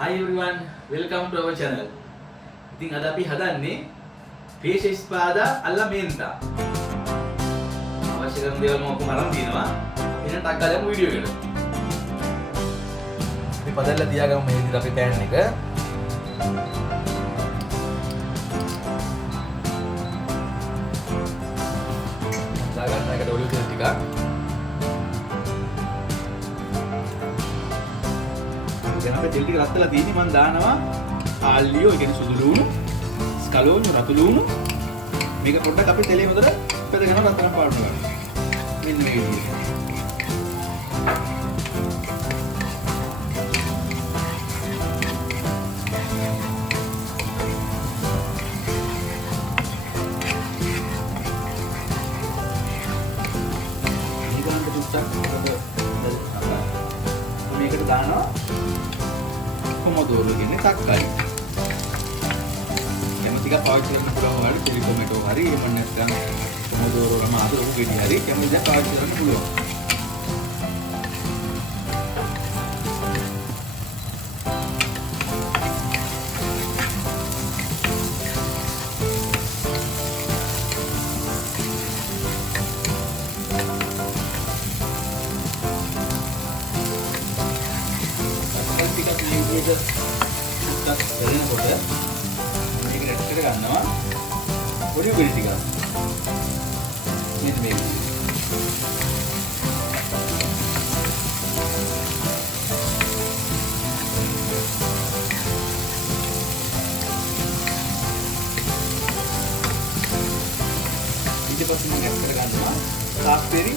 Hi everyone, welcome to our channel. ඉතින් අද අපි හදන්නේ පේෂ ස්පාදා alla menta. අවශ්‍ය කරන දේවල් මම ඔක්කොම අරන් තියෙනවා. එහෙනම් ටක් ගාලා යමු වීඩියෝ එකට. අපි පදල්ලා තියාගමු මේ විදිහට අපේ පෑන් එක. දාගන්න එකට ඔලිව් තෙල් ටිකක්. දැන් අපේ තෙල් ටික රත් වෙලා තියෙන්නේ මම දානවා ආල්ලියෝ, ඒ කියන්නේ සුදු ලුණු, ස්කලෝන්ජු, රතු ලුණු. මේක පොඩ්ඩක් අපි තෙලේ හොදට පෙදගෙන රත් වෙන පාඩු ගන්න. මෙන්න මේ විදිහට. මේකට දානවා කොමොදෝරෝ කියන්නේ තක්කාලි. කැමතික පාවිච්චි කරන්න පුළුවන් වලට චිලි ටොමැටෝ හරි එහෙම නැත්නම් කොමොදෝරෝ රමාද ඔහු ගෙඩි හරි කැමතිද පාවිච්චි කරන්න පුළුවන්. ටිකක් දැනෙනකොට මේක රෙඩ් කර ගන්නවා ඔලිව් ඔයිල් ටික. මෙන්න මේක. ඊට පස්සේ මම රෙඩ් කර ගන්නවා කාස්පෙරි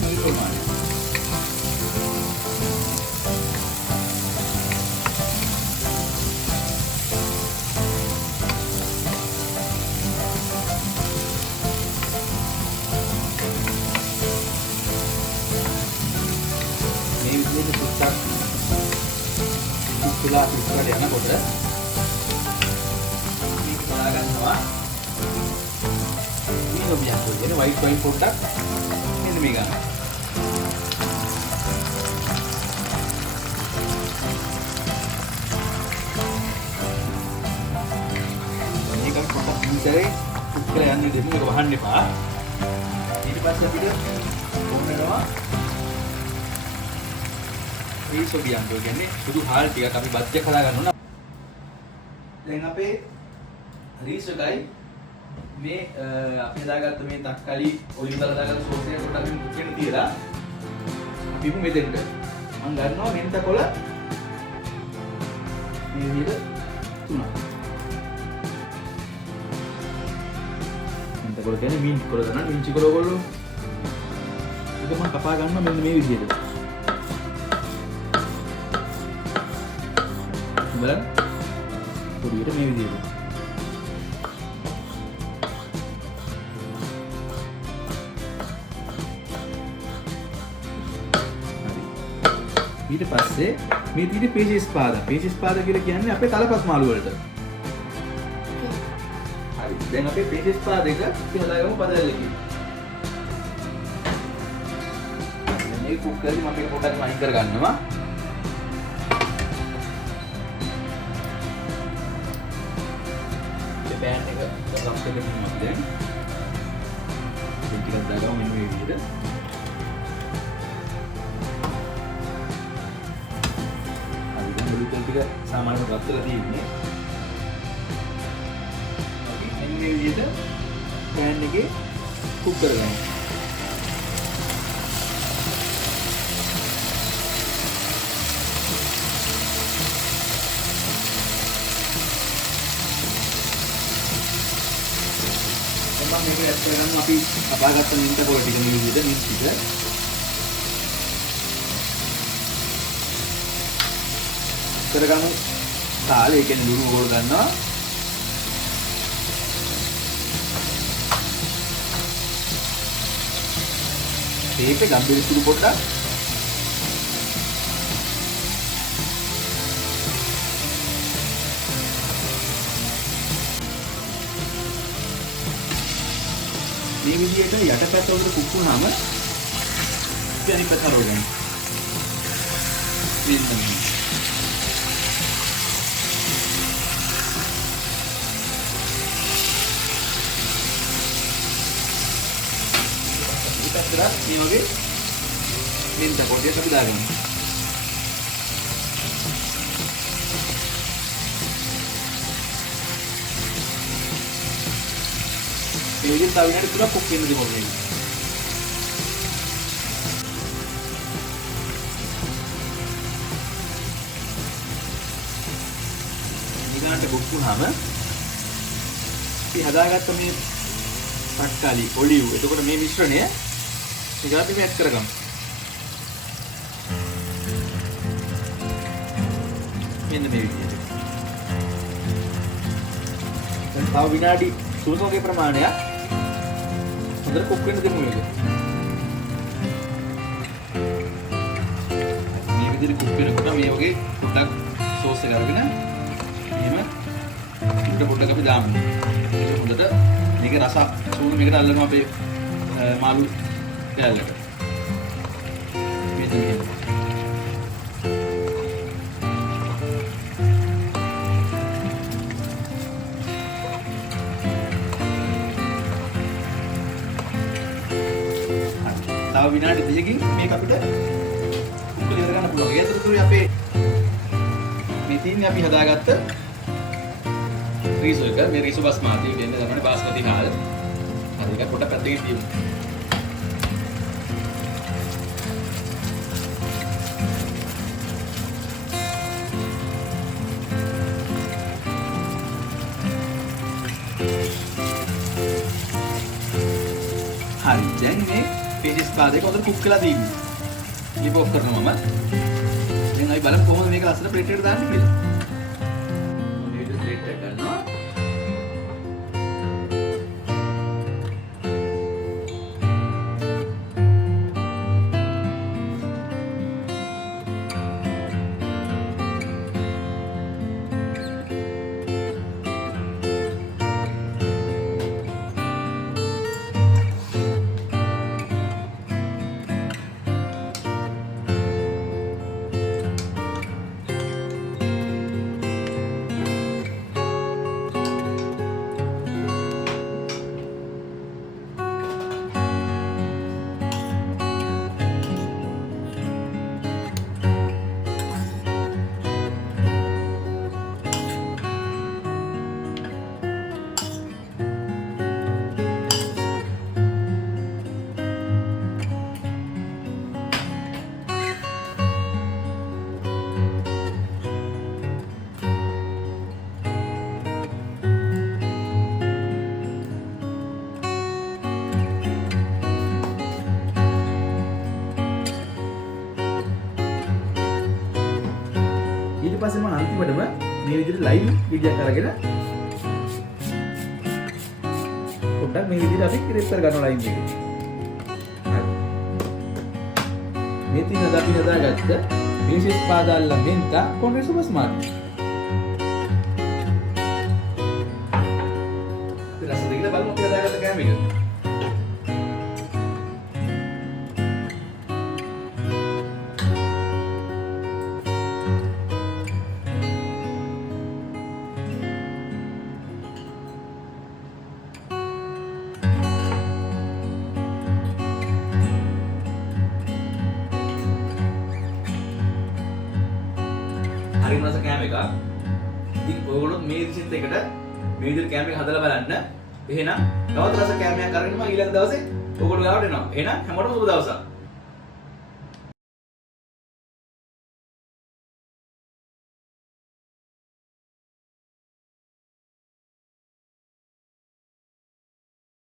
මුල් ප්‍රමාණය. ඉස්සලා ඉස්සරට යනකොට මේක දාගන්නවා වීනෝ බියන්කෝ කියන වයිට් වයින් පොඩ්ඩක් මෙන්න මේ ගන්න. මේක පොඩ්ඩක් ඉස්සරේ ඉස්සරට යන්නේ දෙන්න මේක වහන්න එපා. ඊට පස්සේ අපිට කොහොමදවා රීසෝ බියන්කෝ කියන්නේ සුදු හාල් ටිකක් අපි බත්යක් හදා ගන්න ඕන. දැන් අපේ රීසෝ එකයි මේ අපි හදාගත්ත මේ තක්කාලි ඔලිව් වල දාගත්ත සෝස් එක පොඩ්ඩක් අපි මුක්කෙන් තියලා අපි මෙතෙන්ට මම ගන්නවා මෙන්ත කොළ මේ විදිහට තුනක්. මෙන්ත කොළ කියන්නේ මින්ට් කොළ ගන්න මින්චි කොළ ඔයගොල්ලෝ. ඒක මම කපා ගන්නවා මෙන්න මේ විදිහට. බලන්න පොඩියට මේ විදිහට. හරි. ඊට පස්සේ මේ තියෙන්නේ පේෂ ස්පාදා. පේෂ ස්පාදා කියලා කියන්නේ අපේ තලපස් මාළු වලට. හරි. දැන් අපේ පේෂ ස්පාදා එක අපි හදාගමු පදල්ලකින්. මේ කුක්කරේ මම මේක පොඩ්ඩක් අයින් කර ගන්නවා. පෑන් එක රස් එකකින් මම දැන් ටිකක් දාගමු මෙන්න මේ විදිහට. අපි දැන් ඔලිව් තෙල් ටික සාමාන්‍යයෙන් රත් වෙලා තියෙන්නේ. අපි මෙන්න මේ විදිහට පෑන් එකේ කුක් කරගමු. මේක ඇඩ් කරගන්න අපි කපාගත්ත මින්ට කොළ ටික මේ විදිහට මින්ට් ටික කරගමු. කාලේ ඒ කියන්නේ ලුණු ඕල් ගන්නවා. මේක ගම්බිරි සුළු පොඩ්ඩක් මේ විදිහට යටපැත්ත වලට කුක් වුණාම ඉතින් අනිත් පැත්ත හරවගන්න. මෙන්න එකක් කරා මේ වගේ මෙන්ත පොඩ්ඩක් අපි දාගමු. මේ විදිහට තව විනාඩි 3ක් කුක් වෙන්න දෙමු මේක. ඊගාට කුක් වුණාම අපි හදාගත්ත මේ තක්කාලි ඔලිව් එතකොට මේ මිශ්‍රණය ඊගාට අපි ඇඩ් කරගමු. මෙන්න මේ විදිහට. දැන් තව විනාඩි 3ක ප්‍රමාණයක් හොඳට කුක් වෙන්න දෙමු මේක. මේ විදිහට කුක් වෙනකොට මේ වගේ පොඩ්ඩක් සෝස් එක අරගෙන එහෙම පොඩ්ඩක් අපි දාමු. ඒක හොඳට මේක රස සූණු මේකට අල්ලනවා අපේ මාළු කෑල්ලට. මෙන්න මේක. තව විනාඩි 30කින් මේක අපිට කුක් කරලා ගන්න පුළුවන්. ඒ අතරතුරේ අපේ මේ තින්නේ අපි හදාගත්ත රීසෝ එක මේ රීසෝ බස්මාති වෙන්න තමයි බාස්මති හාල්. හරි එක පොඩ්ඩක් පැත්තකින් තියමු. හරි දැන් මේ පේජස් කාදේක හොඳට කුක් කරලා දීන්නේ. ලිප් ඔෆ් කරනවා මම. දැන් අපි බලමු කොහොමද මේක ලස්සන ප්ලේට් එකට දාන්නේ කියලා. මම මේක ප්ලේට් එක ගන්නවා. ඊට පස්සේ මම අන්තිමටම මේ විදිහට ලයිව් වීඩියෝ එකක් අරගෙන පොඩ්ඩක් මේ විදිහට අපි ක්‍රියේට් කර ගන්නවා ලයිව් එකේ. හරි. මේ තින අපි හදාගත්ත විශේෂ පාදාල්ල මෙන්තා කොන් රිසෝ බස්මාති. රස දෙකල බලමු අපි හදාගත්ත කෑම එක. හරිම රස කෑම එකක්. ඉතින් ඔයගොල්ලෝ මේ රිසෙප්ට් එකට මේ විදිහට කෑම එක හදලා බලන්න. එහෙනම් තවත් රස කෑමයක් අරගෙන මම ඊළඟ දවසේ ඔයගොල්ලෝ ගාවට එනවා. එහෙනම් හැමෝටම සුබ දවසක්.